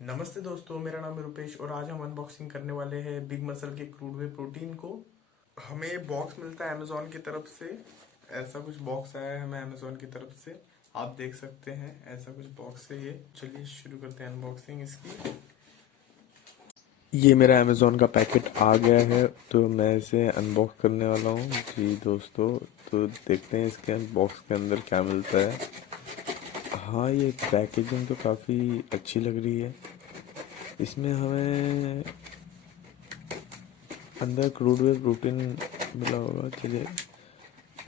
नमस्ते दोस्तों, मेरा नाम है रुपेश और आज हम अनबॉक्सिंग करने वाले हैं बिग मसल के क्रूड वे प्रोटीन को। हमें ये बॉक्स मिलता है अमेजोन की तरफ से। ऐसा कुछ बॉक्स आया है हमें अमेजोन की तरफ से। आप देख सकते हैं ऐसा कुछ बॉक्स है ये। चलिए शुरू करते हैं अनबॉक्सिंग इसकी। ये मेरा अमेजोन का पैकेट आ गया है तो मैं इसे अनबॉक्स करने वाला हूँ जी दोस्तों। तो देखते हैं इसके बॉक्स के अंदर क्या मिलता है। हाँ, ये पैकेजिंग तो काफ़ी अच्छी लग रही है। इसमें हमें अंदर क्रूड वे प्रोटीन मिला होगा। चलिए,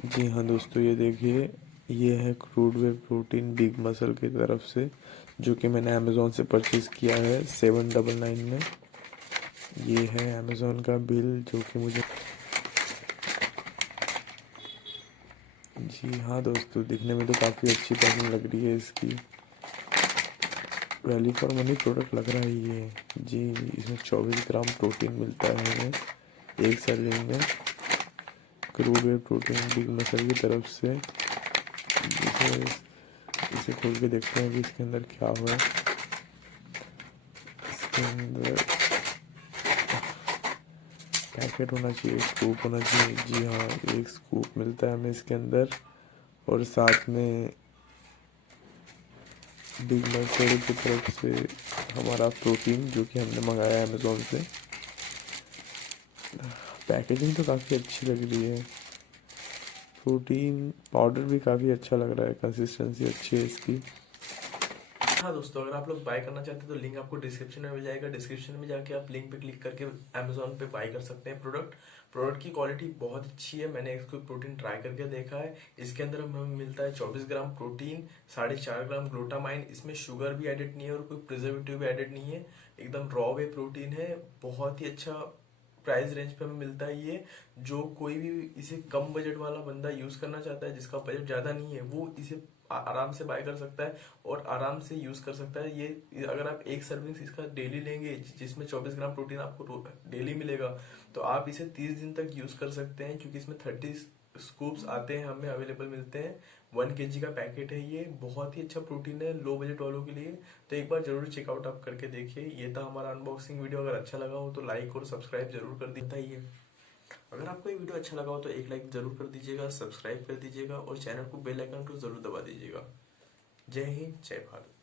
जी हाँ दोस्तों, ये देखिए, ये है crude way protein big muscle की तरफ से, जो कि मैंने अमेज़ोन से परचेज़ किया है 799 में। ये है अमेज़ोन का बिल जो कि मुझे, जी हाँ दोस्तों, दिखने में तो काफ़ी अच्छी पैकिंग लग रही है इसकी। वैल्यू फॉर मनी प्रोडक्ट लग रहा है ये। जी, इसमें 24 ग्राम प्रोटीन मिलता है हमें एक सर्विंग में। Crude way protein big muscle की तरफ से। इसे इसे खोल के देखते हैं कि इसके अंदर क्या हुआ है। इसके अंदर पैकेट होना चाहिए, स्कूप होना चाहिए। जी हाँ, एक स्कूप मिलता है हमें इसके अंदर और साथ में बिग मसल की तरफ से हमारा प्रोटीन जो कि हमने मंगाया है अमेज़ोन से। पैकेजिंग तो काफ़ी अच्छी लग रही है। प्रोटीन पाउडर भी काफ़ी अच्छा लग रहा है, कंसिस्टेंसी अच्छी है इसकी। हाँ दोस्तों, अगर आप लोग बाय करना चाहते हैं तो लिंक आपको डिस्क्रिप्शन में मिल जाएगा। डिस्क्रिप्शन में जाके आप लिंक पे क्लिक करके अमेजोन पे बाय कर सकते हैं प्रोडक्ट की क्वालिटी बहुत अच्छी है। मैंने इसको प्रोटीन ट्राई करके देखा है। इसके अंदर हमें मिलता है 24 ग्राम प्रोटीन, 4.5 ग्राम ग्लूटामाइन। इसमें शुगर भी एडिड नहीं है और कोई प्रिजर्वेटिव भी एडिड नहीं है। एकदम रॉ वे प्रोटीन है। बहुत ही अच्छा प्राइस रेंज पे हमें मिलता है ये। जो कोई भी इसे कम बजट वाला बंदा यूज करना चाहता है, जिसका बजट ज्यादा नहीं है, वो इसे आराम से बाय कर सकता है और आराम से यूज कर सकता है। ये अगर आप एक सर्विंग इसका डेली लेंगे, जिसमें 24 ग्राम प्रोटीन आपको डेली मिलेगा, तो आप इसे 30 दिन तक यूज कर सकते हैं, क्योंकि इसमें 30 स्कूप्स आते हैं, हमें अवेलेबल मिलते हैं। 1 kg का पैकेट है ये। बहुत ही अच्छा प्रोटीन है लो बजट वालों के लिए। तो एक बार जरूर चेकआउट आप करके देखिए। ये था हमारा अनबॉक्सिंग वीडियो। अगर अच्छा लगा हो तो लाइक और सब्सक्राइब जरूर कर दीजिए। अगर आपको ये वीडियो अच्छा लगा हो तो एक लाइक जरूर कर दीजिएगा, सब्सक्राइब कर दीजिएगा और चैनल को बेल आइकन को जरूर दबा दीजिएगा। जय हिंद, जय भारत।